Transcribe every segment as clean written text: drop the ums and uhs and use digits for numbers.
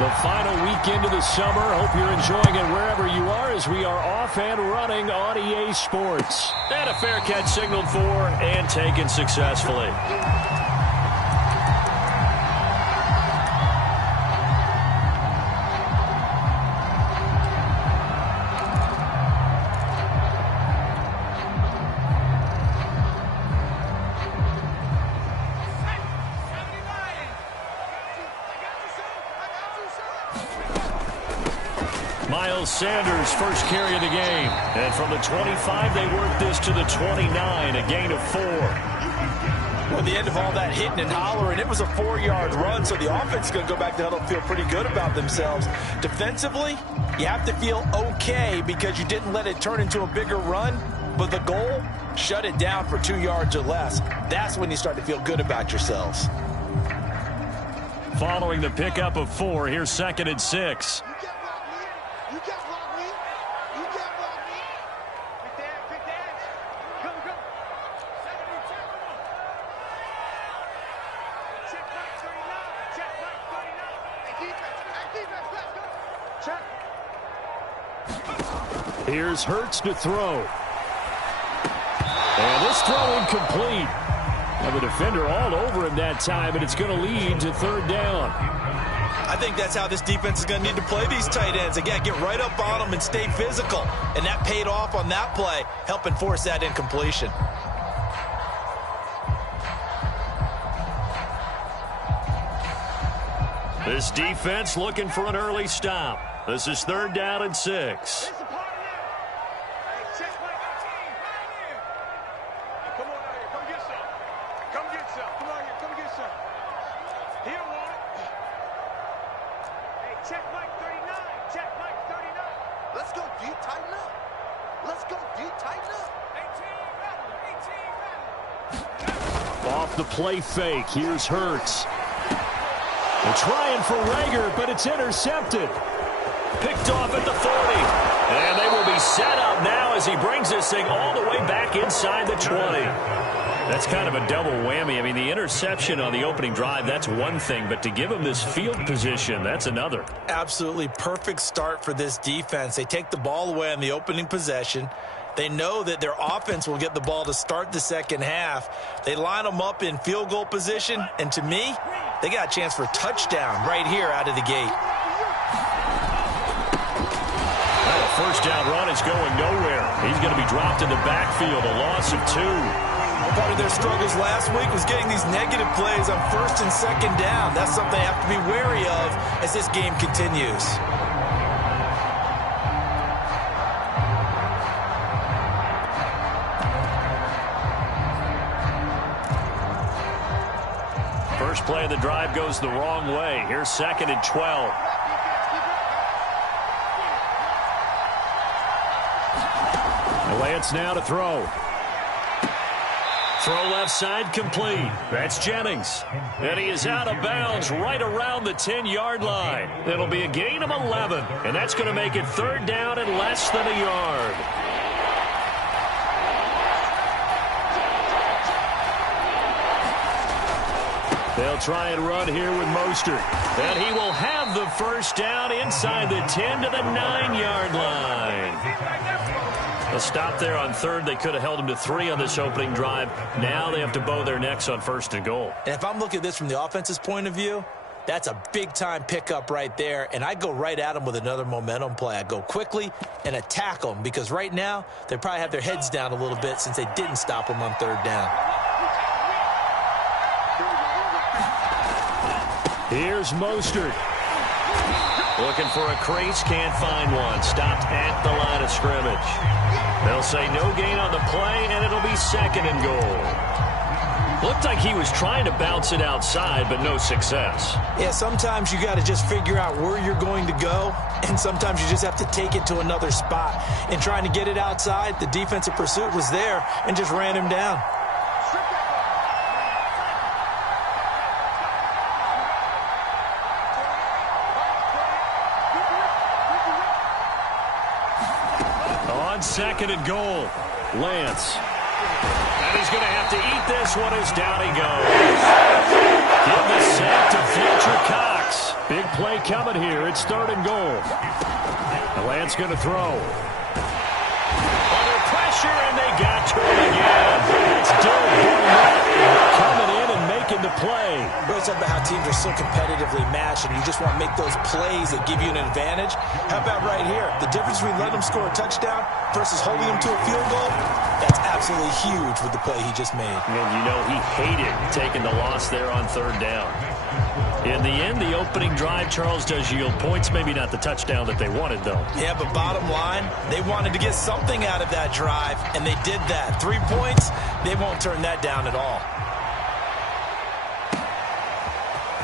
The final weekend of the summer. Hope you're enjoying it wherever you are as we are off and running on EA Sports. And a fair catch signaled for and taken successfully. Sanders' first carry of the game. And from the 25, they work this to the 29, a gain of 4. Well, the end of all that hitting and hollering, it was a 4-yard run, so the offense is going to go back to huddle and feel pretty good about themselves. Defensively, you have to feel okay because you didn't let it turn into a bigger run, but the goal, shut it down for 2 yards or less. That's when you start to feel good about yourselves. Following the pickup of 4, here's 2nd and 6. Here's Hurts to throw. And this throw incomplete. And the defender all over him that time, and it's going to lead to 3rd down. I think that's how this defense is going to need to play these tight ends. Again, get right up on them and stay physical. And that paid off on that play, helping force that incompletion. This defense looking for an early stop. This is 3rd down and 6. Off the play fake, here's Hurts. They're trying for Rager, but it's intercepted. Picked off at the 40. And they will be set up now as he brings this thing all the way back inside the 20. That's kind of a double whammy. I mean, the interception on the opening drive, that's one thing, but to give him this field position, that's another. Absolutely perfect start for this defense. They take the ball away on the opening possession. They know that their offense will get the ball to start the second half. They line them up in field goal position, and to me, they got a chance for a touchdown right here out of the gate. Well, the first down run is going nowhere. He's going to be dropped in the backfield, a loss of 2. Part of their struggles last week was getting these negative plays on 1st and 2nd down. That's something they have to be wary of as this game continues. First play of the drive goes the wrong way. Here's 2nd and 12. Lance now to throw. Throw left side complete. That's Jennings. And he is out of bounds right around the 10-yard line. It'll be a gain of 11. And that's going to make it 3rd down and less than a yard. They'll try and run here with Mostert. And he will have the first down inside the 10 to the 9-yard line. A stop there on 3rd. They could have held him to 3 on this opening drive. Now they have to bow their necks on 1st and goal. And if I'm looking at this from the offense's point of view, that's a big-time pickup right there. And I go right at them with another momentum play. I go quickly and attack them because right now they probably have their heads down a little bit since they didn't stop them on 3rd down. Here's Mostert. Looking for a crease, can't find one. Stopped at the line of scrimmage. They'll say no gain on the play, and it'll be 2nd and goal. Looked like he was trying to bounce it outside, but no success. Yeah, sometimes you got to just figure out where you're going to go, and sometimes you just have to take it to another spot. In trying to get it outside, the defensive pursuit was there and just ran him down. On 2nd and goal, Lance. And he's going to have to eat this one as down he goes. Give the sack to Fletcher Cox. Big play coming here. It's 3rd and goal. The Lance going to throw. Under pressure, and they got to it again. It's coming in and making the play. We always talk about how teams are so competitively matched, and you just want to make those plays that give you an advantage. How about right here? The difference between letting them score a touchdown versus holding them to a field goal, that's absolutely huge with the play he just made. And you know he hated taking the loss there on 3rd down. In the end, the opening drive, Charles, does yield points. Maybe not the touchdown that they wanted, though. Yeah, but bottom line, they wanted to get something out of that drive, and they did that. 3 points, they won't turn that down at all.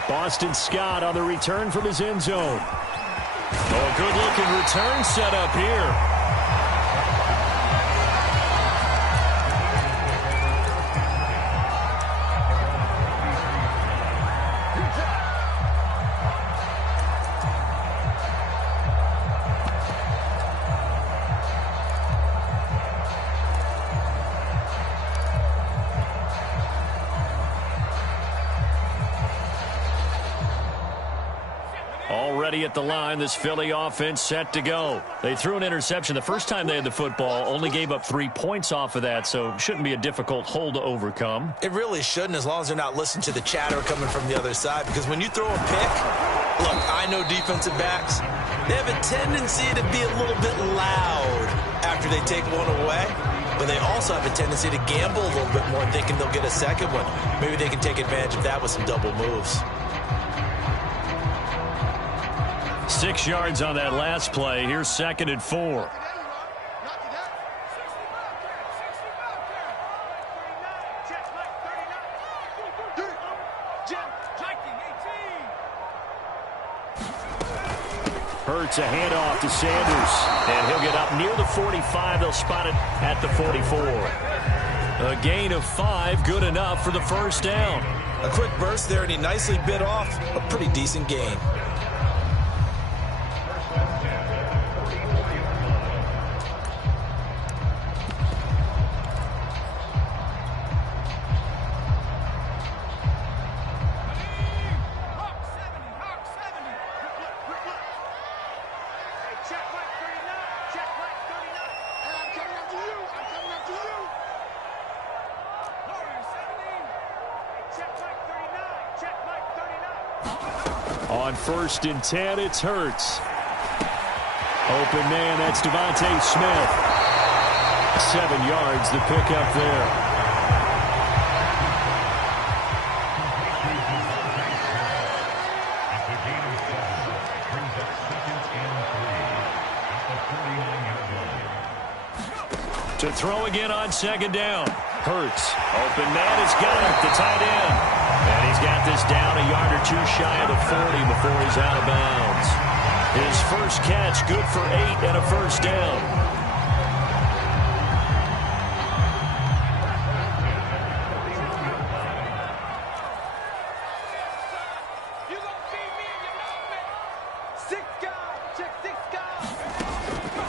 Boston Scott on the return from his end zone. Oh, good-looking return set up here. Already at the line, this Philly offense set to go. They threw an interception the first time they had the football, only gave up 3 points off of that, so shouldn't be a difficult hole to overcome. It really shouldn't, as long as they're not listening to the chatter coming from the other side, because when you throw a pick, look, I know defensive backs, they have a tendency to be a little bit loud after they take one away, but they also have a tendency to gamble a little bit more, thinking they'll get a second one. Maybe they can take advantage of that with some double moves. 6 yards on that last play. Here's 2nd and 4. Hurts a handoff to Sanders, and he'll get up near the 45. They'll spot it at the 44. A gain of 5, good enough for the 1st down. A quick burst there, and he nicely bit off a pretty decent gain. On 1st and 10, it's Hurts. Open man, that's Devontae Smith. 7 yards, the pickup there. To throw again on 2nd down. Hurts. Open man has got it, the tight end. And he's got this down a yard or 2 shy of the 40 before he's out of bounds. His first catch, good for 8 and a 1st down.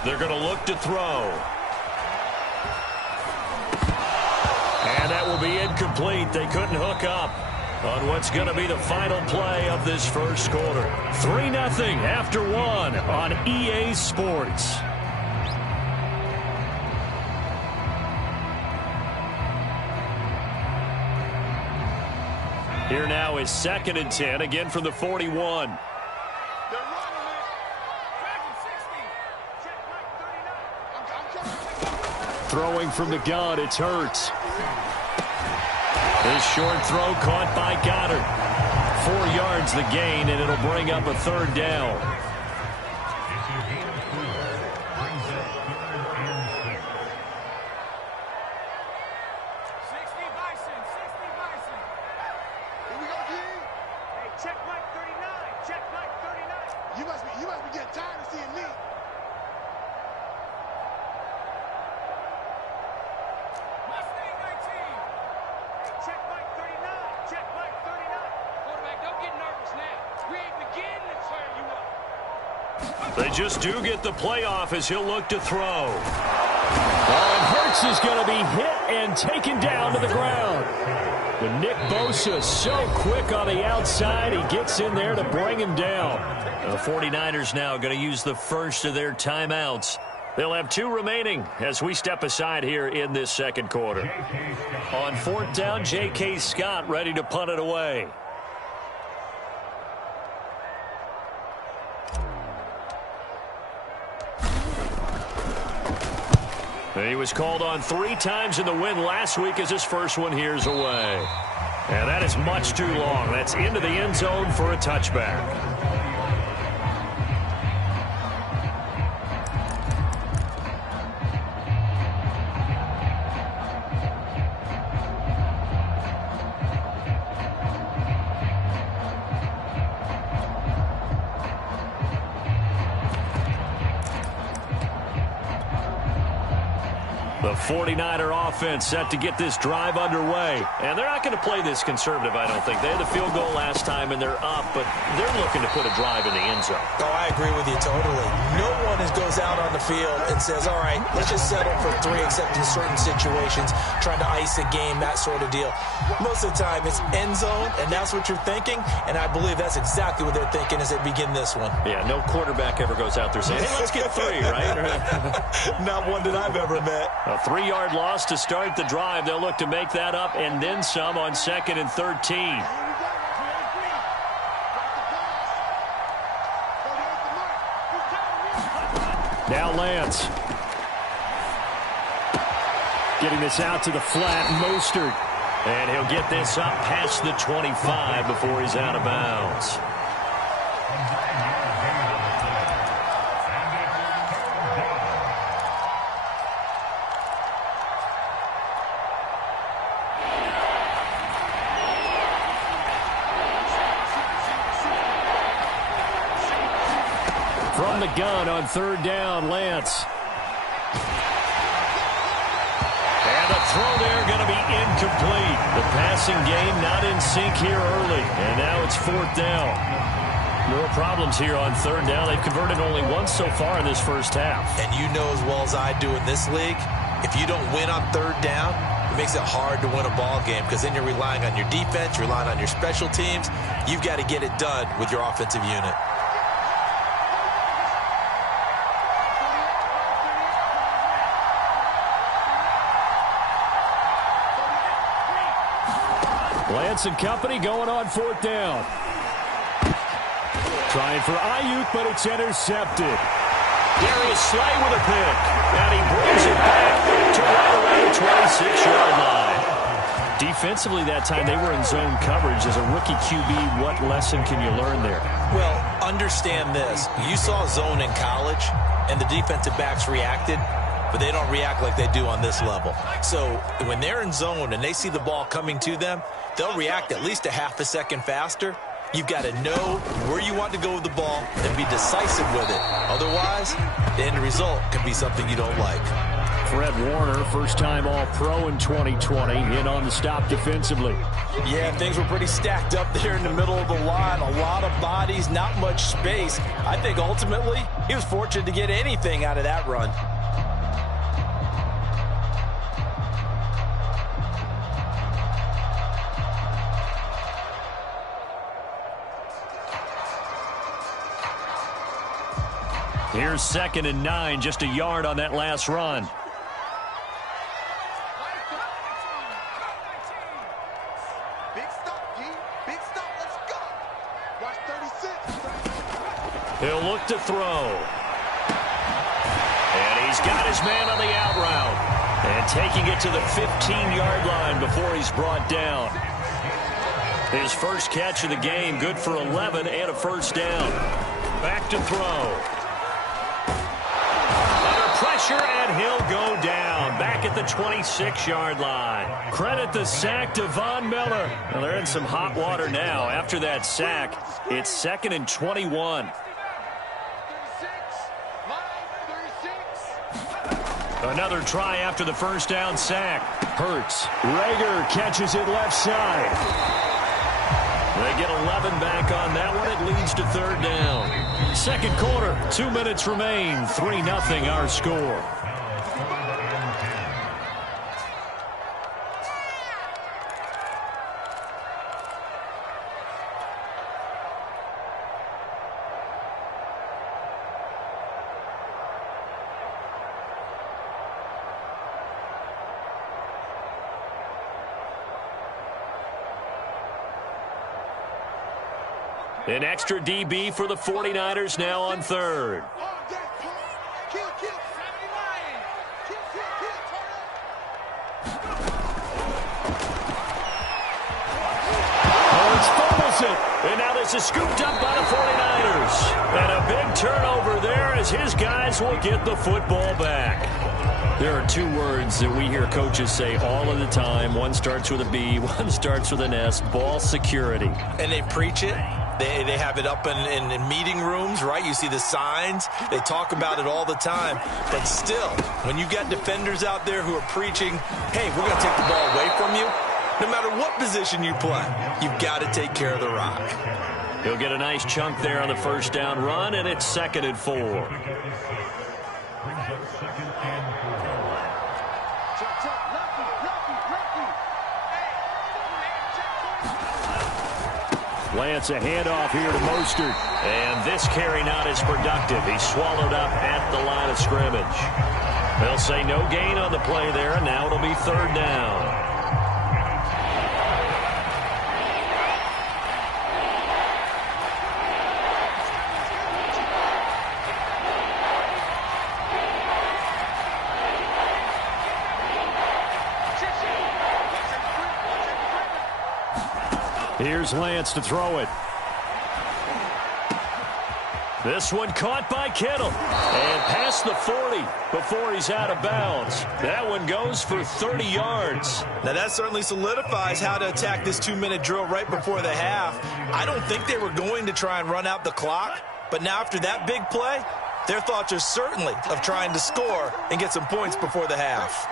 They're going to look to throw. And that will be incomplete. They couldn't hook up on what's going to be the final play of this 1st quarter. 3-0 after 1 on EA Sports. Here now is 2nd and 10, again from the 41. Throwing from the gun, it's Hurts. This short throw caught by Goddard. 4 yards the gain, and it'll bring up a 3rd down. You must be getting tired of seeing me. They just do get the playoff as he'll look to throw. And Hurts is going to be hit and taken down to the ground. But Nick Bosa so quick on the outside. He gets in there to bring him down. The 49ers now going to use the first of their timeouts. They'll have 2 remaining as we step aside here in this second quarter. On 4th down, J.K. Scott ready to punt it away. He was called on 3 times in the win last week as his first one here's away. And that is much too long. That's into the end zone for a touchback. The 49er offense set to get this drive underway. And they're not going to play this conservative, I don't think. They had the field goal last time, and they're up, but they're looking to put a drive in the end zone. Oh, I agree with you totally. No one goes out on the field and says, all right, let's just settle for 3, except in certain situations, trying to ice a game, that sort of deal. Most of the time, it's end zone, and that's what you're thinking, and I believe that's exactly what they're thinking as they begin this one. Yeah, no quarterback ever goes out there saying, hey, let's get 3, right? Not one that I've ever met. A 3-yard loss to start the drive. They'll look to make that up and then some on 2nd and 13. Now Lance. Getting this out to the flat, Mostert. And he'll get this up past the 25 before he's out of bounds. From the gun on 3rd down, Lance. And the throw there going to be incomplete. The passing game not in sync here early. And now it's 4th down. No problems here on 3rd down. They've converted only once so far in this first half. And you know as well as I do in this league, if you don't win on 3rd down, it makes it hard to win a ball game because then you're relying on your defense, you're relying on your special teams. You've got to get it done with your offensive unit. Lance and company going on 4th down. Trying for Ayuk, but it's intercepted. Darius Slay with a pick. And he brings it back to right around the 26-yard line. Defensively that time, they were in zone coverage. As a rookie QB, what lesson can you learn there? Well, understand this. You saw zone in college, and the defensive backs reacted, but they don't react like they do on this level. So when they're in zone and they see the ball coming to them, they'll react at least a half a second faster. You've got to know where you want to go with the ball and be decisive with it. Otherwise, the end result can be something you don't like. Fred Warner, first-time All-Pro in 2020, in on the stop defensively. Yeah, things were pretty stacked up there in the middle of the line. A lot of bodies, not much space. I think ultimately he was fortunate to get anything out of that run. Here's 2nd and 9, just a yard on that last run. Big stop, G. Big stop. Let's go. Watch 36. He'll look to throw. And he's got his man on the out route. And taking it to the 15-yard line before he's brought down. His first catch of the game, good for 11 and a first down. Back to throw. Pressure, and he'll go down. Back at the 26-yard line. Credit the sack to Von Miller. Well, they're in some hot water now. After that sack, it's 2nd and 21. Another try after the first down sack. Hurts. Rager catches it left side. They get 11 back on that one. It leads to 3rd down. Second quarter, 2 minutes remain. 3-0 our score. An extra DB for the 49ers now on third. Fumbles it, and now this is scooped up by the 49ers. And a big turnover there as his guys will get the football back. There are two words that we hear coaches say all of the time. One starts with a B, one starts with an S, ball security. And they preach it. They have it up in meeting rooms, right? You see the signs. They talk about it all the time. But still, when you got defenders out there who are preaching, hey, we're going to take the ball away from you, no matter what position you play, you've got to take care of the rock. He'll get a nice chunk there on the first down run, and it's 2nd and 4. Lance, a handoff here to Mostert. And this carry not as productive. He's swallowed up at the line of scrimmage. They'll say no gain on the play there, and now it'll be 3rd down. Here's Lance to throw it. This one caught by Kittle. And past the 40 before he's out of bounds. That one goes for 30 yards. Now that certainly solidifies how to attack this 2-minute drill right before the half. I don't think they were going to try and run out the clock. But now after that big play, their thoughts are certainly of trying to score and get some points before the half.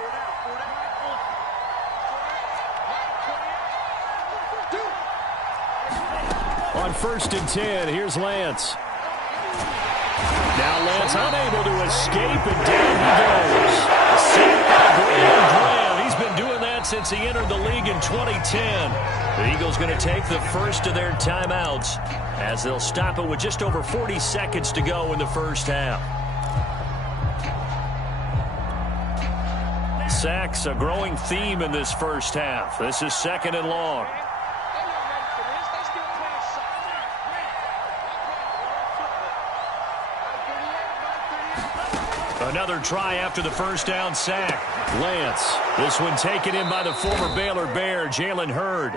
On 1st and 10, here's Lance. Now Lance unable to escape, and down he goes. Sacked by Graham. He's been doing that since he entered the league in 2010. The Eagles going to take the first of their timeouts as they'll stop it with just over 40 seconds to go in the first half. Sacks, a growing theme in this first half. This is 2nd and long. Another try after the first down sack. Lance, this one taken in by the former Baylor Bear, Jalen Hurd.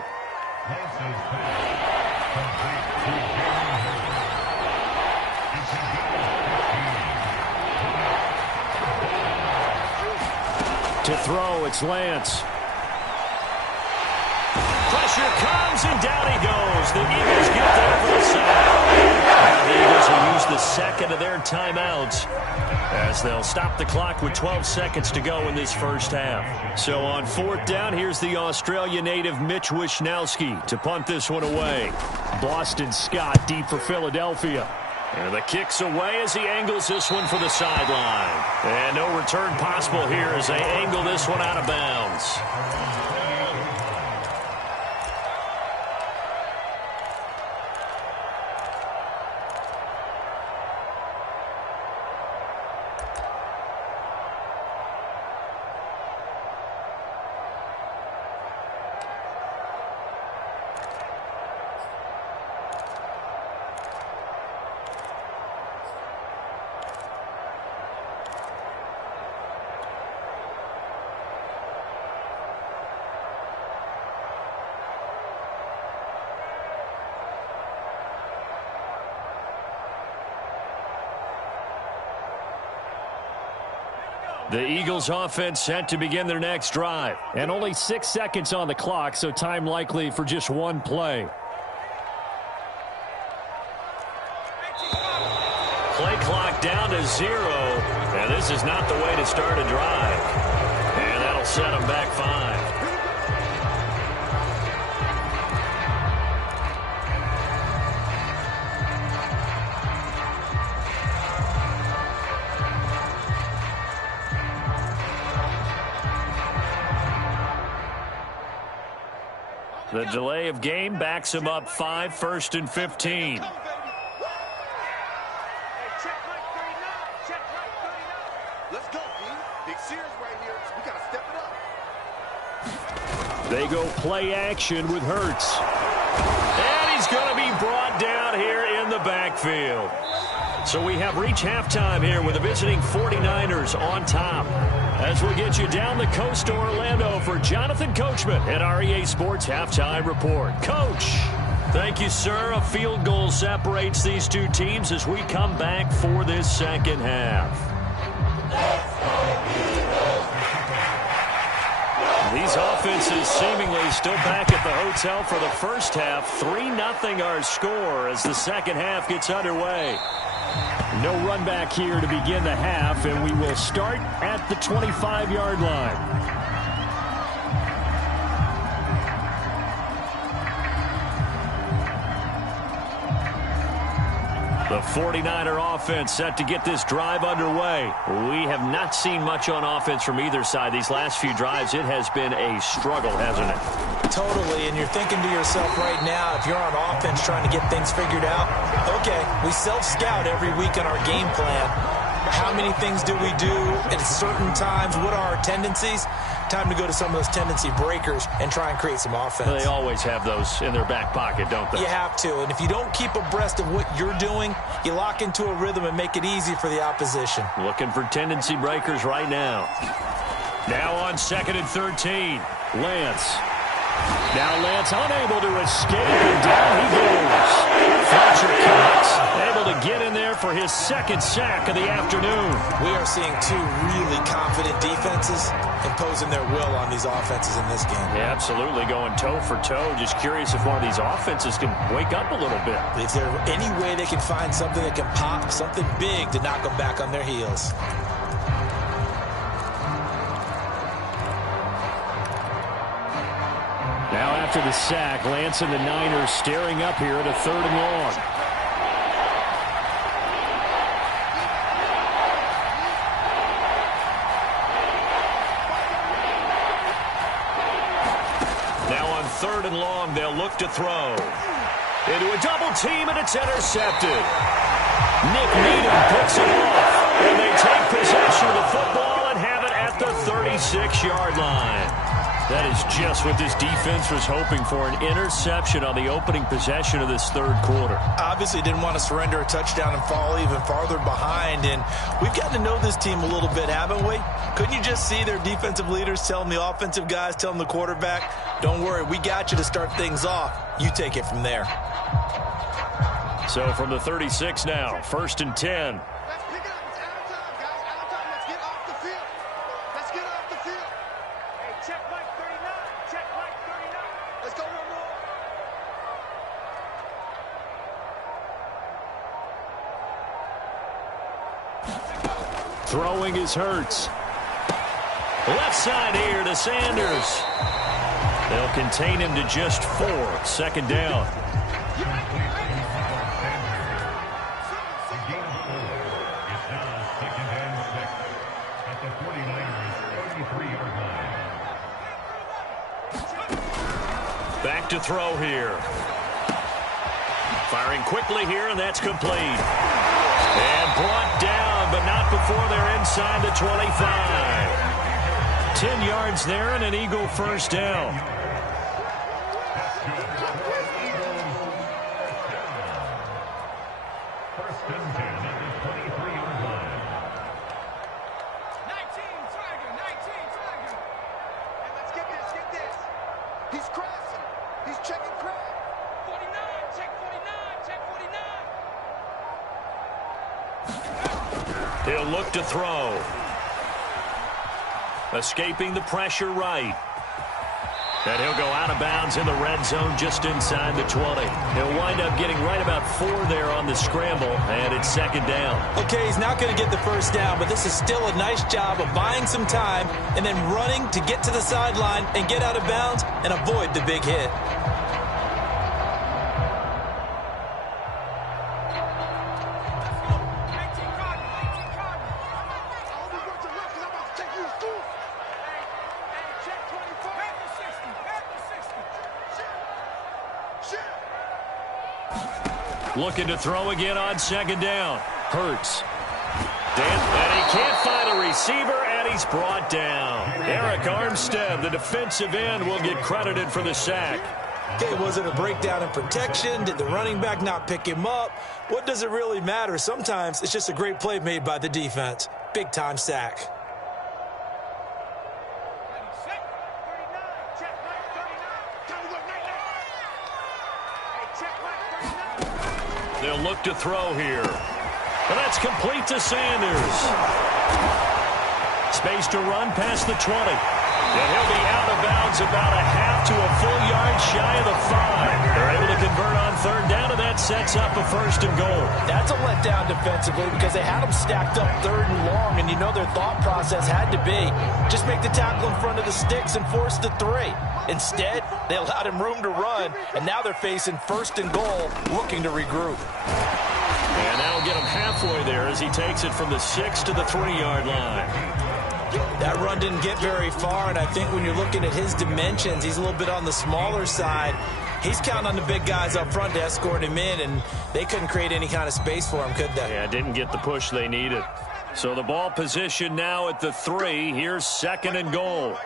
To throw, it's Lance. Pressure comes, and down he goes. The Eagles get there for the sack. Now the Eagles will use the second of their timeouts as they'll stop the clock with 12 seconds to go in this first half. So on 4th down, here's the Australia native Mitch Wishnowsky to punt this one away. Boston Scott deep for Philadelphia. And the kick's away as he angles this one for the sideline. And no return possible here as they angle this one out of bounds. The Eagles offense set to begin their next drive. And only 6 seconds on the clock, so time likely for just one play. Play clock down to 0. And this is not the way to start a drive. And that'll set them back 5. The delay of game backs him up 5, 1st and 15. Let's go, D. Big series right here. We got to step it up. They go play action with Hurts. And he's going to be brought down here in the backfield. So we have reached halftime here with the visiting 49ers on top. As we get you down the coast to Orlando for Jonathan Coachman at our EA Sports Halftime Report. Coach. Thank you, sir. A field goal separates these two teams as we come back for this second half. These offenses seemingly still back at the hotel for the first half. 3-0 our score as the second half gets underway. No run back here to begin the half, and we will start at the 25-yard line. The 49er offense set to get this drive underway. We have not seen much on offense from either side. These last few drives, it has been a struggle, hasn't it? Totally, and you're thinking to yourself right now, if you're on offense trying to get things figured out, okay, we self-scout every week on our game plan. How many things do we do at certain times? What are our tendencies? Time to go to some of those tendency breakers and try and create some offense. They always have those in their back pocket, don't they? You have to, and if you don't keep abreast of what you're doing, you lock into a rhythm and make it easy for the opposition. Looking for tendency breakers right now. Now on 2nd and 13, Lance. Now Lance unable to escape, and down he goes. Fletcher Cox able to get in there for his second sack of the afternoon. We are seeing two really confident defenses imposing their will on these offenses in this game. Yeah, absolutely, going toe for toe. Just curious if one of these offenses can wake up a little bit. Is there any way they can find something that can pop, something big to knock them back on their heels? Now after the sack, Lance and the Niners staring up here at a 3rd and long. Now on 3rd and long, they'll look to throw. Into a double team, and it's intercepted. Nick Needham picks it off, and they take possession of the football and have it at the 36-yard line. That is just what this defense was hoping for, an interception on the opening possession of this third quarter. Obviously didn't want to surrender a touchdown and fall even farther behind, and we've gotten to know this team a little bit, haven't we? Couldn't you just see their defensive leaders telling the offensive guys, telling the quarterback, don't worry, we got you to start things off. You take it from there. So from the 36 now, 1st and 10. Let's pick it up. It's out of time, guys. Out of time. Let's get off the field. Let's get off the field. Hey, check Mike 39. Check Mike 39. Let's go one more. Throwing is Hurts. Left side here to Sanders. They'll contain him to just 4. 2nd down. Back to throw here. Firing quickly here, and that's complete. And brought down, but not before they're inside the 25. 10 yards there and an Eagle first down. He's crashing. He's checking crash. 49, check 49, check 49. He'll look to throw. Escaping the pressure right. And he'll go out of bounds in the red zone just inside the 20. He'll wind up getting right about 4 there on the scramble, and it's 2nd down. Okay, he's not going to get the first down, but this is still a nice job of buying some time and then running to get to the sideline and get out of bounds and avoid the big hit. Looking to throw again on 2nd down. Hurts. And he can't find a receiver, And he's brought down. Eric Armstead, the defensive end, will get credited for the sack. Okay, was it a breakdown in protection? Did the running back not pick him up? What does it really matter? Sometimes it's just a great play made by the defense. Big-time sack. They'll look to throw here. And that's complete to Sanders. Space to run past the 20. And he'll be out of bounds about a half to a full yard shy of the 5. They're able to convert on third down, and that sets up a 1st and goal. That's a letdown defensively because they had them stacked up 3rd and long, and you know their thought process had to be just make the tackle in front of the sticks and force the 3. Instead, they allowed him room to run, and now they're facing 1st and goal, looking to regroup. And that'll get him halfway there as he takes it from the 6 to the 3-yard line. That run didn't get very far, and I think when you're looking at his dimensions, he's a little bit on the smaller side. He's counting on the big guys up front to escort him in, and they couldn't create any kind of space for him, could they? Yeah, didn't get the push they needed. So the ball position now at the 3. Here's 2nd and goal.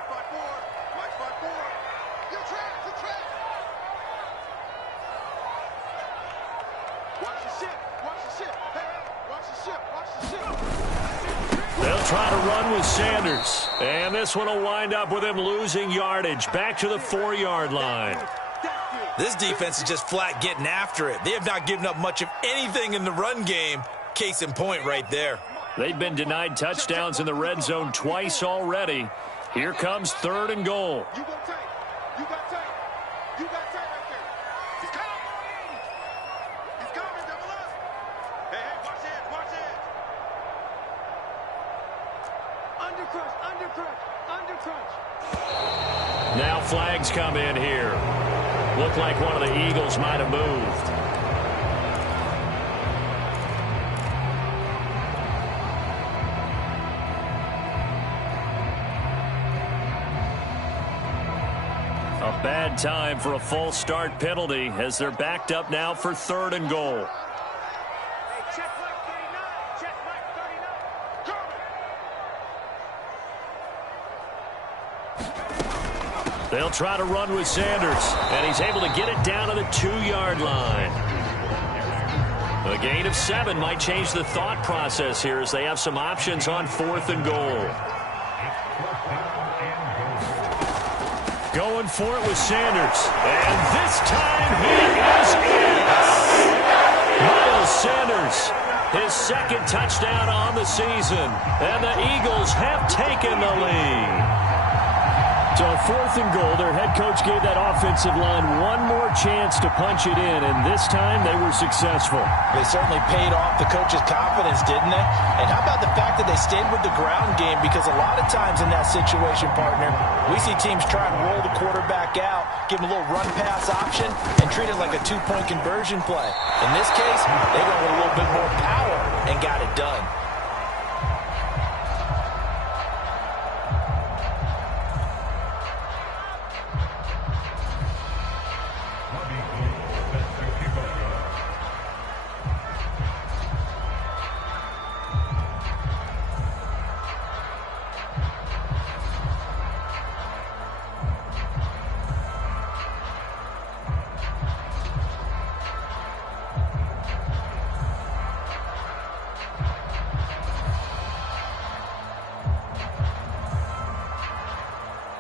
They'll try to run with Sanders. And this one will wind up with him losing yardage. Back to the 4-yard line. This defense is just flat getting after it. They have not given up much of anything in the run game. Case in point right there. They've been denied touchdowns in the red zone twice already. Here comes 3rd and goal. You got tape. You got tape. You got tape right there. He's coming. He's coming. Double up. Hey, watch it. Watch it. Under crunch. Now flags come in here. Looked like one of the Eagles might have moved. A bad time for a false start penalty as they're backed up now for 3rd and goal. They'll try to run with Sanders, and he's able to get it down to the 2-yard line. A gain of 7 might change the thought process here as they have some options on 4th and goal. Going for it with Sanders, and this time he is in. Miles Sanders, his 2nd touchdown on the season, and the Eagles have taken the lead. So 4th and goal, their head coach gave that offensive line one more chance to punch it in, and this time they were successful. They certainly paid off the coach's confidence, didn't they? And how about the fact that they stayed with the ground game? Because a lot of times in that situation, partner, we see teams try and roll the quarterback out, give him a little run-pass option, and treat it like a 2-point conversion play. In this case, they went with a little bit more power and got it done.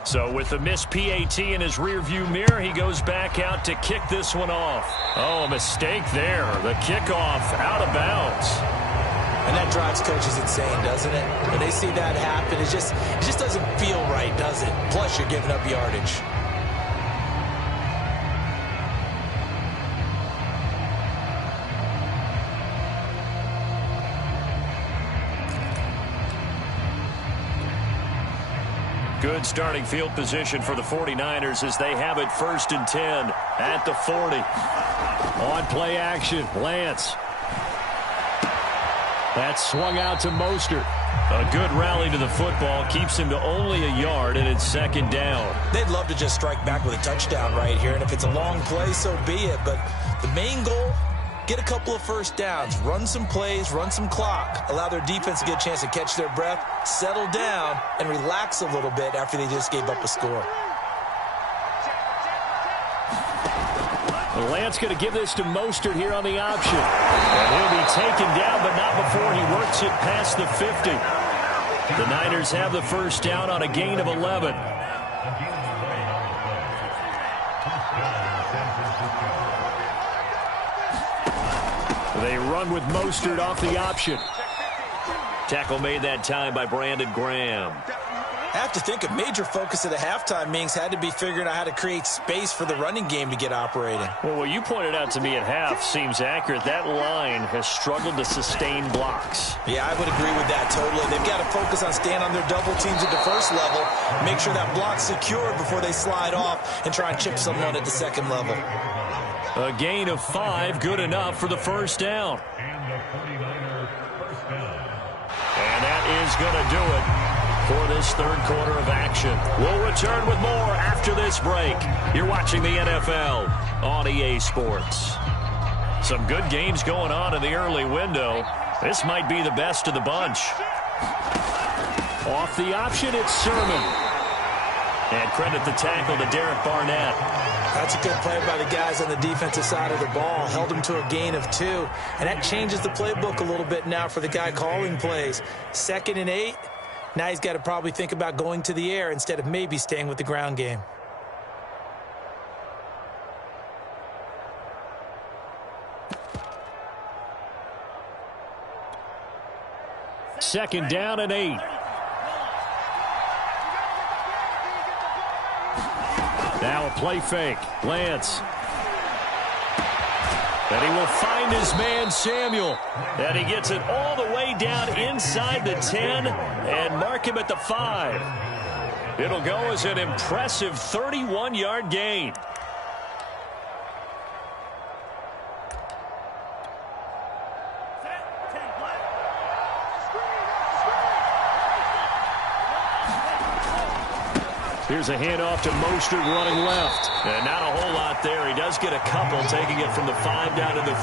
So with the missed PAT in his rearview mirror, he goes back out to kick this one off. Oh, a mistake there. The kickoff out of bounds. And that drives coaches insane, doesn't it? When they see that happen, it just doesn't feel right, does it? Plus, you're giving up yardage. Good starting field position for the 49ers as they have it 1st and 10 at the 40. On play action, Lance. That's swung out to Mostert. A good rally to the football keeps him to only a yard, and it's 2nd down. They'd love to just strike back with a touchdown right here, and if it's a long play, so be it. But the main goal, get a couple of first downs, run some plays, run some clock, allow their defense to get a chance to catch their breath, settle down, and relax a little bit after they just gave up a score. Lance going to give this to Mostert here on the option. And he'll be taken down, but not before he works it past the 50. The Niners have the first down on a gain of 11. They run with Mostert off the option. Tackle made that time by Brandon Graham. I have to think a major focus of the halftime meetings had to be figuring out how to create space for the running game to get operating. Well, what you pointed out to me at half seems accurate. That line has struggled to sustain blocks. Yeah, I would agree with that totally. They've got to focus on staying on their double teams at the first level, make sure that block's secure before they slide off and try and chip someone at the second level. A gain of 5, good enough for the first down. And that is going to do it for this third quarter of action. We'll return with more after this break. You're watching the NFL on EA Sports. Some good games going on in the early window. This might be the best of the bunch. Off the option, it's Sermon. And credit the tackle to Derek Barnett. That's a good play by the guys on the defensive side of the ball. Held them to a gain of 2. And that changes the playbook a little bit now for the guy calling plays. 2nd and 8. Now he's got to probably think about going to the air instead of maybe staying with the ground game. Second down and 8. Now a play fake. Lance. And he will find his man, Samuel. And he gets it all the way down inside the 10 and mark him at the 5. It'll go as an impressive 31-yard gain. Here's a handoff to Mostert running left. And not a whole lot there. He does get a couple, taking it from the 5 down to the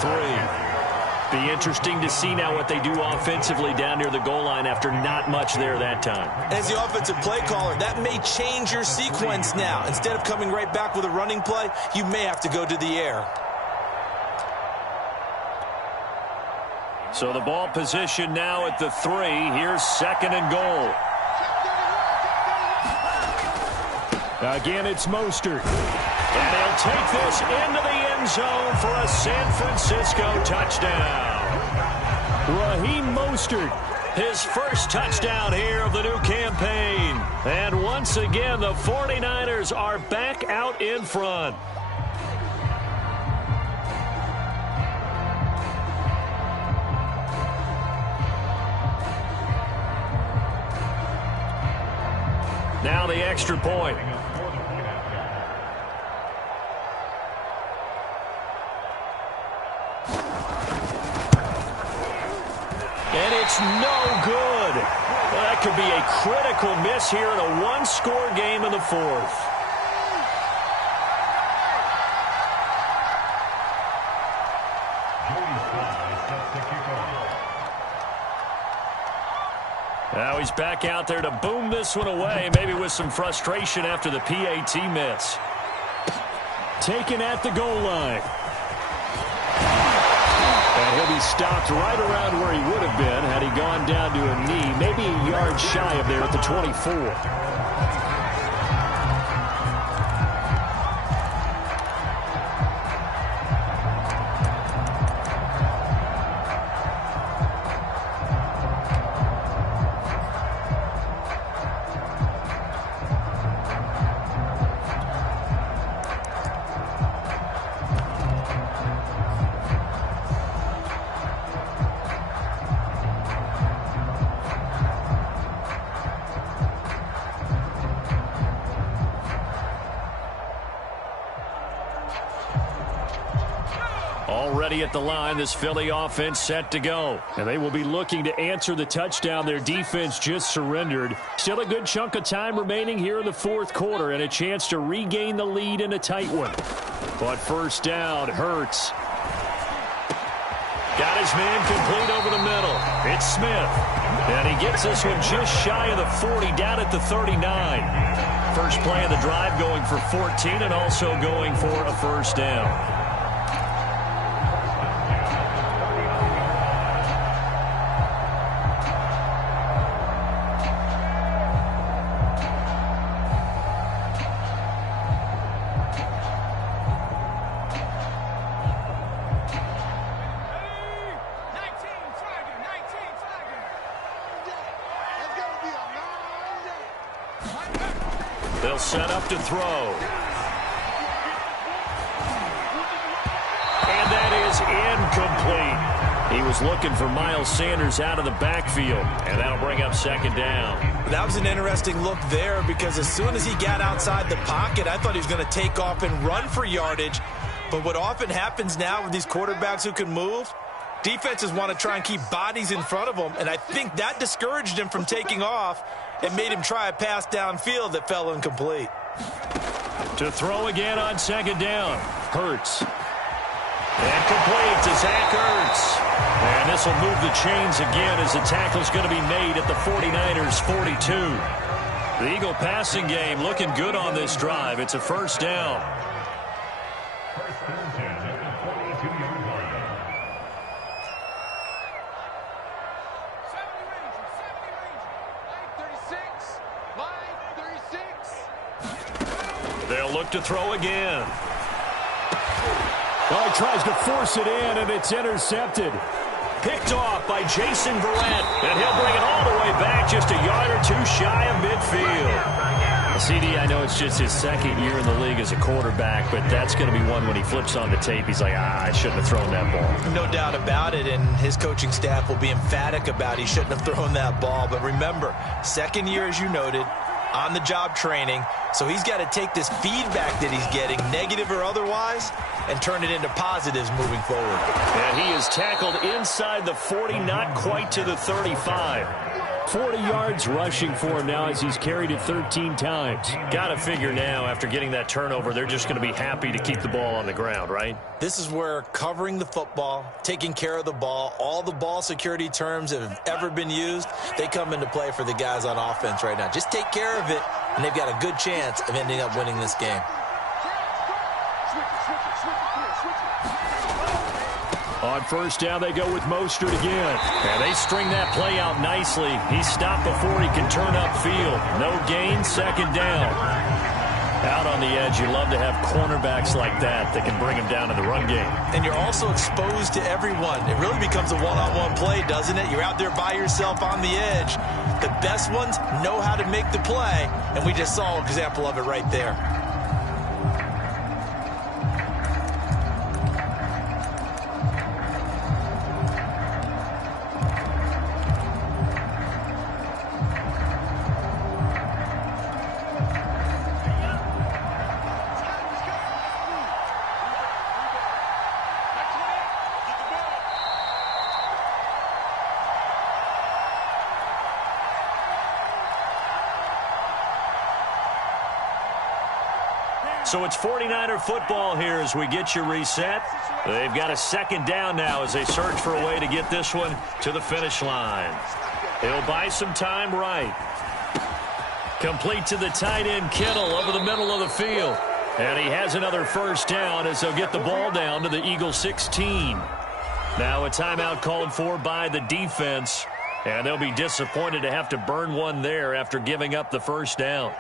3. Be interesting to see now what they do offensively down near the goal line after not much there that time. As the offensive play caller, that may change your sequence now. Instead of coming right back with a running play, you may have to go to the air. So the ball position now at the 3. Here's 2nd and goal. Again, it's Mostert. And he'll take this into the end zone for a San Francisco touchdown. Raheem Mostert, his first touchdown here of the new campaign. And once again, the 49ers are back out in front. Now the extra point. And it's no good. Well, that could be a critical miss here in a one-score game in the 4th. Now he's back out there to boom this one away, maybe with some frustration after the PAT miss. Taken at the goal line. And he'll be stopped right around where he would have been had he gone down to a knee, maybe a yard shy of there at the 24. Already at the line, this Philly offense set to go. And they will be looking to answer the touchdown their defense just surrendered. Still a good chunk of time remaining here in the 4th quarter and a chance to regain the lead in a tight one. But first down, Hurts. Got his man complete over the middle. It's Smith. And he gets this one just shy of the 40, down at the 39. First play of the drive going for 14 and also going for a first down. They'll set up to throw. And that is incomplete. He was looking for Miles Sanders out of the backfield, and that'll bring up second down. That was an interesting look there because as soon as he got outside the pocket, I thought he was going to take off and run for yardage. But what often happens now with these quarterbacks who can move, defenses want to try and keep bodies in front of them, and I think that discouraged him from taking off and made him try a pass downfield that fell incomplete. To throw again on second down. Hurts. And complete to Zach Ertz. And this will move the chains again as the tackle's going to be made at the 49ers 42. The Eagle passing game looking good on this drive. It's a first down. They'll look to throw again. Well, he tries to force it in, and it's intercepted. Picked off by Jason Verrett, and he'll bring it all the way back just a yard or two shy of midfield. CD, I know it's just his second year in the league as a quarterback, but that's going to be one when he flips on the tape. He's like, I shouldn't have thrown that ball. No doubt about it, and his coaching staff will be emphatic about he shouldn't have thrown that ball. But remember, second year, as you noted, on-the-job training, so he's got to take this feedback that he's getting, negative or otherwise, and turn it into positives moving forward. And he is tackled inside the 40, not quite to the 35. 40 yards rushing for him now as he's carried it 13 times. Got to figure now, after getting that turnover, they're just going to be happy to keep the ball on the ground, right? This is where covering the football, taking care of the ball, all the ball security terms that have ever been used, they come into play for the guys on offense right now. Just take care of it, and they've got a good chance of ending up winning this game. On first down, they go with Mostert again. And they string that play out nicely. He's stopped before he can turn upfield. No gain, second down. Out on the edge, you love to have cornerbacks like that can bring him down in the run game. And you're also exposed to everyone. It really becomes a one-on-one play, doesn't it? You're out there by yourself on the edge. The best ones know how to make the play, and we just saw an example of it right there. So it's 49er football here as we get you reset. They've got a second down now as they search for a way to get this one to the finish line. He'll buy some time right. Complete to the tight end, Kittle, over the middle of the field. And he has another first down as they'll get the ball down to the Eagles 16. Now a timeout called for by the defense. And they'll be disappointed to have to burn one there after giving up the first down.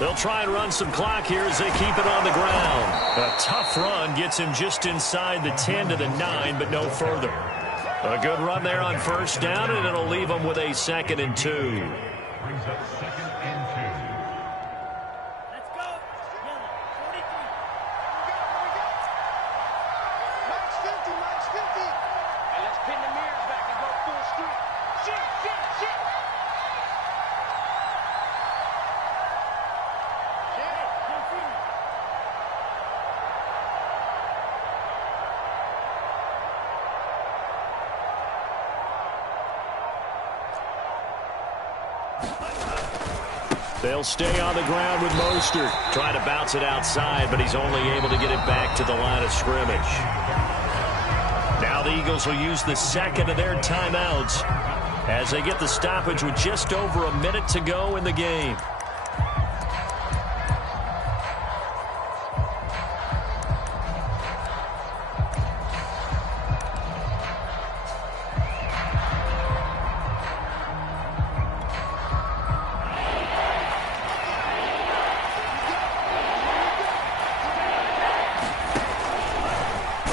They'll try and run some clock here as they keep it on the ground. A tough run gets him just inside the 10 to the 9, but no further. A good run there on first down, and it'll leave them with a 2nd and 2. Brings up 2nd and 2. Let's go. 43. Max 50, Max 50. Hey, let's pin the mirrors back and go full street. Shit, shit, shit. They'll stay on the ground with Mostert. Trying to bounce it outside, but he's only able to get it back to the line of scrimmage. Now the Eagles will use the second of their timeouts as they get the stoppage with just over a minute to go in the game.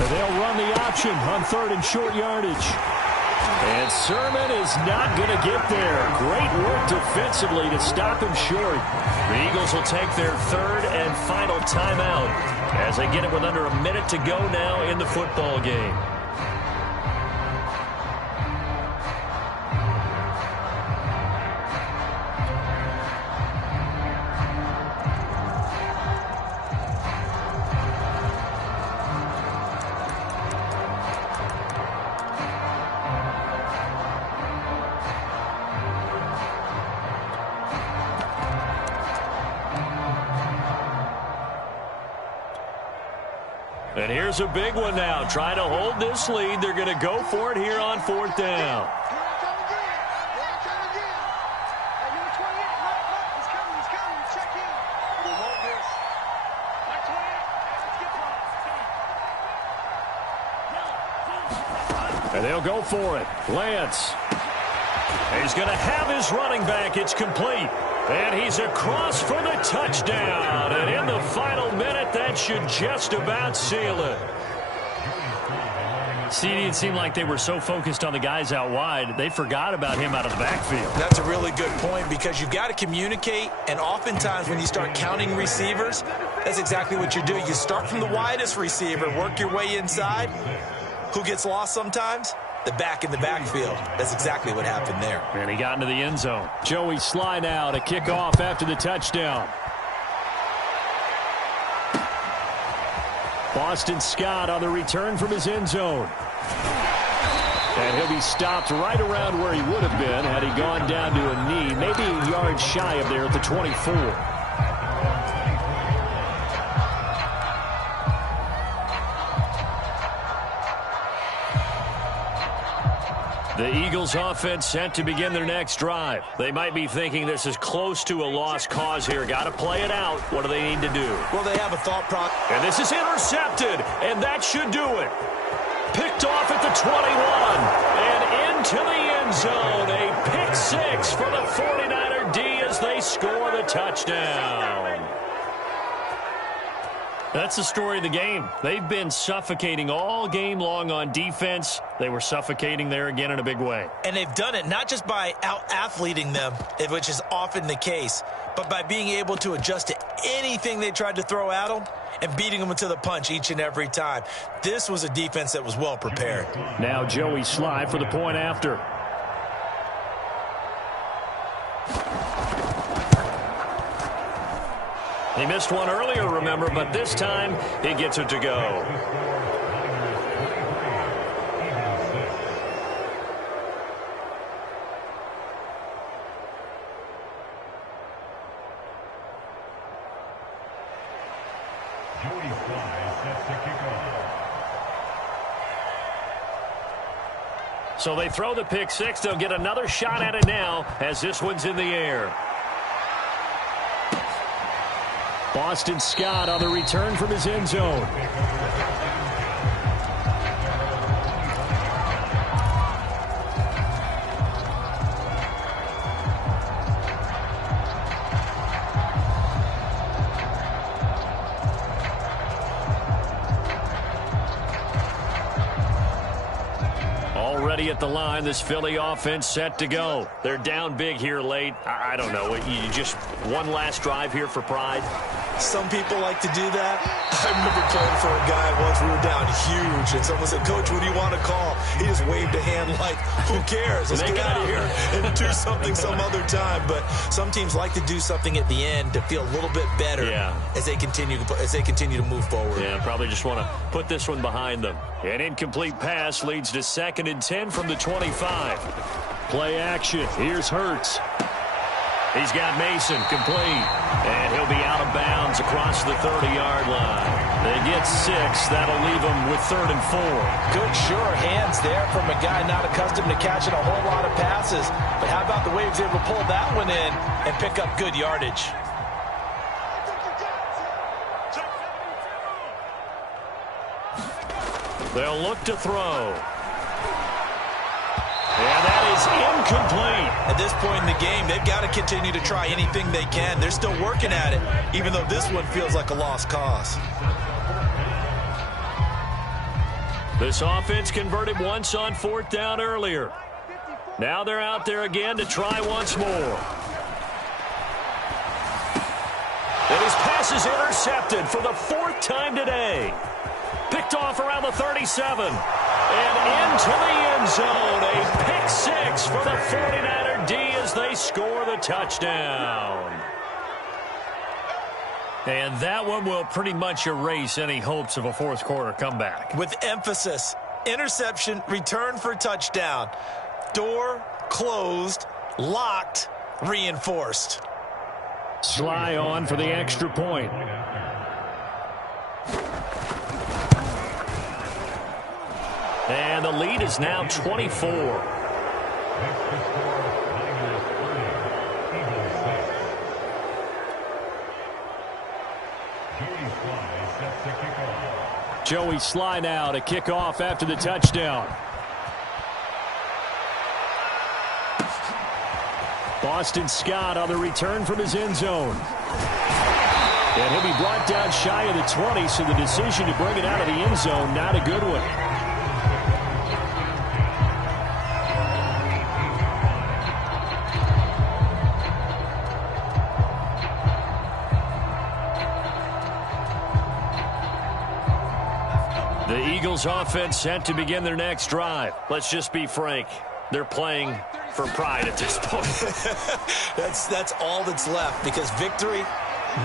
They'll run the option on 3rd and short yardage. And Sermon is not going to get there. Great work defensively to stop him short. The Eagles will take their 3rd and final timeout as they get it with under a minute to go now in the football game. And here's a big one now. Trying to hold this lead. They're going to go for it here on 4th down. And they'll go for it. Lance. He's going to have his running back. It's complete. And he's across for the touchdown. And in the final minute, that should just about seal it. CD, it seemed like they were so focused on the guys out wide, they forgot about him out of the backfield. That's a really good point because you've got to communicate, and oftentimes when you start counting receivers, that's exactly what you do. You start from the widest receiver, work your way inside. Who gets lost sometimes? The back in the backfield. That's exactly what happened there. And he got into the end zone. Joey Sly now to kick off after the touchdown. Boston Scott on the return from his end zone. And he'll be stopped right around where he would have been had he gone down to a knee, maybe a yard shy of there at the 24. The Eagles offense set to begin their next drive. They might be thinking this is close to a lost cause here. Got to play it out. What do they need to do? Well, they have a thought process. And this is intercepted, and that should do it. Picked off at the 21, and into the end zone. A pick six for the 49er D as they score the touchdown. That's the story of the game. They've been suffocating all game long on defense. They were suffocating there again in a big way. And they've done it not just by out-athleting them, which is often the case, but by being able to adjust to anything they tried to throw at them and beating them to the punch each and every time. This was a defense that was well prepared. Now Joey Sly for the point after. He missed one earlier, remember, but this time he gets it to go. Joey Sly sets the kickoff. So they throw the pick six. They'll get another shot at it now as this one's in the air. Boston Scott on the return from his end zone. Already at the line, this Philly offense set to go. They're down big here late. I don't know. You just one last drive here for pride. Some people like to do that. I remember playing for a guy once. We were down huge, and someone said, "Coach, what do you want to call?" He just waved a hand like, "Who cares? Let's get out of here and do something some other time." But some teams like to do something at the end to feel a little bit better as they continue to move forward. Yeah, probably just want to put this one behind them. An incomplete pass leads to 2nd and 10 from the 25. Play action. Here's Hurts. He's got Mason complete. And he'll be out of bounds across the 30-yard line. They get 6. That'll leave them with 3rd and 4. Good, sure hands there from a guy not accustomed to catching a whole lot of passes. But how about the way he was able to pull that one in and pick up good yardage? They'll look to throw. And that is incomplete. At this point in the game, they've got to continue to try anything they can. They're still working at it, even though this one feels like a lost cause. This offense converted once on 4th down earlier. Now they're out there again to try once more. And his pass is intercepted for the 4th time today. Picked off around the 37. And into the end zone. A pick 6 for the 49er D as they score the touchdown. And that one will pretty much erase any hopes of a 4th quarter comeback. With emphasis, interception, return for touchdown. Door closed, locked, reinforced. Sly on for the extra point. And the lead is now 24. Joey Sly now to kick off after the touchdown. Boston Scott on the return from his end zone. And he'll be brought down shy of the 20, so the decision to bring it out of the end zone, not a good one. The Eagles offense set to begin their next drive. Let's just be frank. They're playing for pride at this point. That's all that's left, because victory,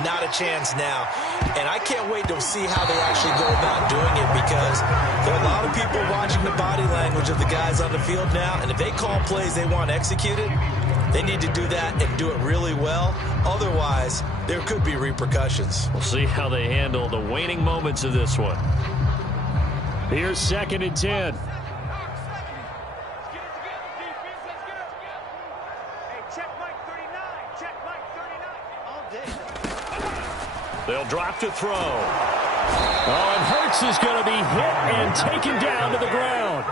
not a chance now. And I can't wait to see how they actually go about doing it, because there are a lot of people watching the body language of the guys on the field now, and if they call plays they want executed, they need to do that and do it really well. Otherwise, there could be repercussions. We'll see how they handle the waning moments of this one. Here's 2nd and 10. They'll drop to throw. Oh, and Hurts is going to be hit and taken down to the ground.